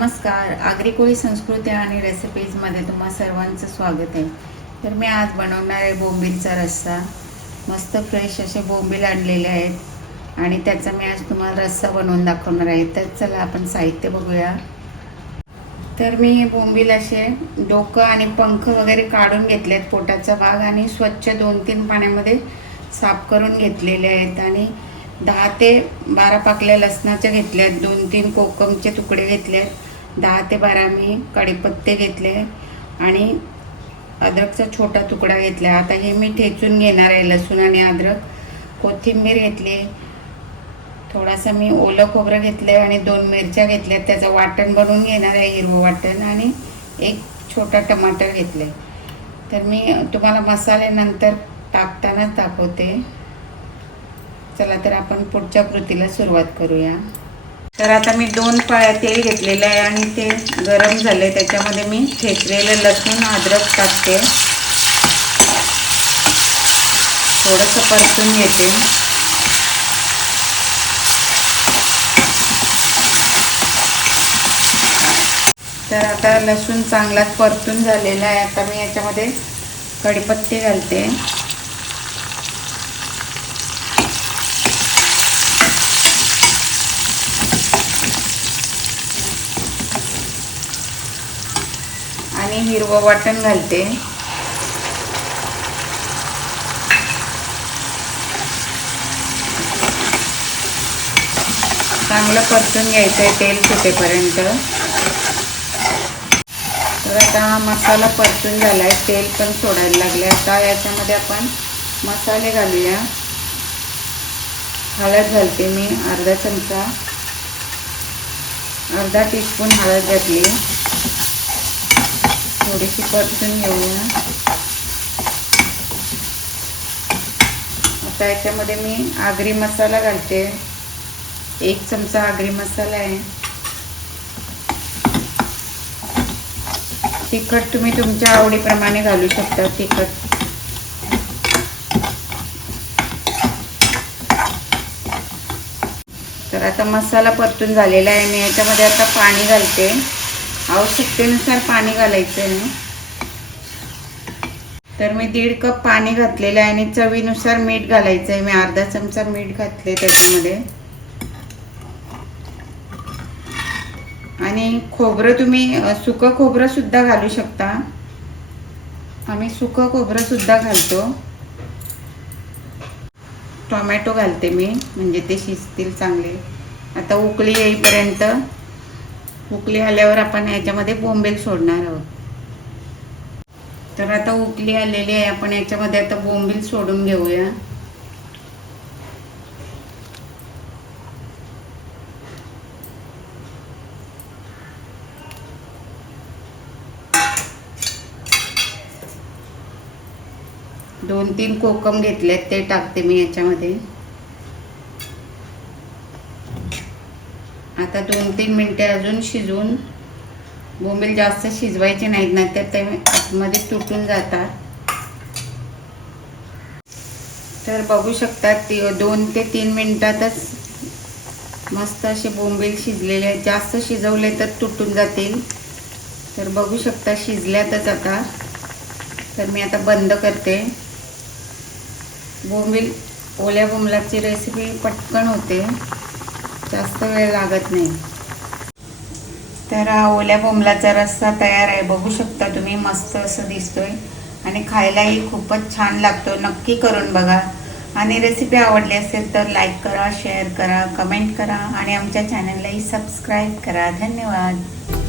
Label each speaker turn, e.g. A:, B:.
A: नमस्कार. आगरी कोळी संस्कृती आणि रेसिपीजमध्ये तुम्हा सर्वांचं स्वागत आहे. तर मी आज बनवणार आहे बोंबीलचा रस्सा. मस्त फ्रेश असे बोंबील आणलेले आहेत. आणि त्याचा मी आज तुम्हाला रस्सा बनवून दाखवणार आहे. तर चला आपण साहित्य बघूया. तर मी हे बोंबील असे डोकं आणि पंख वगैरे काढून घेतले आहेत पोटाचा भाग आणि स्वच्छ दोन तीन पाण्यामध्ये साफ करून घेतलेले आहेत. आणि दहा ते बारा पाकल्या लसणाच्या घेतल्या आहेत दोन तीन कोकमचे तुकडे घेतले आहेत दहा ते बारा मी कढीपत्ते घेतले आणि अद्रकचा छोटा तुकडा घेतला. आता हे मी ठेचून घेणार आहे लसूण आणि अद्रक. कोथिंबीर घेतली. थोडासा मी ओलं खोबरं घेतलं आणि दोन मिरच्या घेतल्या. त्याचं वाटण बनवून घेणार आहे हिरवं वाटण आणि एक छोटा टमाटर घेतले. तर मी तुम्हाला मसाले नंतर टाकतानाच दाखवते. चला तर आपण पुढच्या कृतीला सुरुवात करूया. तर आता मी दोन पाळ्या तेल घेतलेलं आहे आणि ते गरम झाले त्याच्यामध्ये मी ठेचलेलं लसूण अद्रक टाकते. थोडंसं परतून घेते. तर आता लसूण चांगलाच परतून झालेला आहे. आता मी याच्यामध्ये कढीपत्ते घालते. आणि हिरवं वाटण घालते. चांगलं परतून घ्यायचं आहे तेल सुटेपर्यंत तर आता हा मसाला परतून झाला आहे तेल पण सोडायला लागले आता याच्यामध्ये आपण मसाले घालूया. हळद घालते मी अर्धा चमचा. अर्धा टीस्पून हळद घातली. थोडीशी परतून घेऊया. आता याच्यामध्ये मी आगरी मसाला घालते. एक चमचा आगरी मसाला आहे. तिखट तुम्ही तुमच्या आवडीप्रमाणे घालू शकता तिखट. तर आता मसाला परतून झालेला आहे. मी याच्यामध्ये आता पाणी घालते. आवश्यकतेनुसार पाणी घालायचं आहे तर मी दीड कप पाणी घातलेलं आहे आणि चवीनुसार मीठ घालायचं आहे मी अर्धा चमचा मीठ घातले त्याच्यामध्ये. आणि खोबरं तुम्ही सुकं खोबरं सुद्धा घालू शकता. आम्ही सुकं खोबरं सुद्धा घालतो. टोमॅटो घालते मी म्हणजे ते शिजतील चांगले. आता उकळी येईपर्यंत उकली आल्यावर आपण याच्यामध्ये बोंबेल सोडणार आहोत. तर आता उकली आलेली आहे. आपण याच्यामध्ये आता बोंबील सोडून घेऊया. दोन तीन कोकम घेतलेत ते टाकते मी याच्यामध्ये. आता दोन तीन मिनटे अजून शिजवून बोंबील जास्त शिजवायचे नाहीत ना तर ते आतमध्ये तुटून जातात. तर बघू शकतात ती दोन ते तीन मिनिटातच मस्त असे बोंबील शिजलेले आहेत. जास्त शिजवले तर तुटून जातील. तर बघू शकता शिजल्यातच आता. तर मी आता बंद करते. बोंबील ओल्या बोंबलाची रेसिपी पटकन होते. जास्त वेळ लागत नाही. तर हा ओल्या बोंबलाचा रस्सा तयार आहे. बघू शकता तुम्ही मस्त असं दिसतोय. आणि खायलाही खूपच छान लागतो. नक्की करून बघा. आणि रेसिपी आवडली असेल तर लाईक करा शेअर करा कमेंट करा आणि आमच्या चॅनललाही सबस्क्राईब करा. धन्यवाद.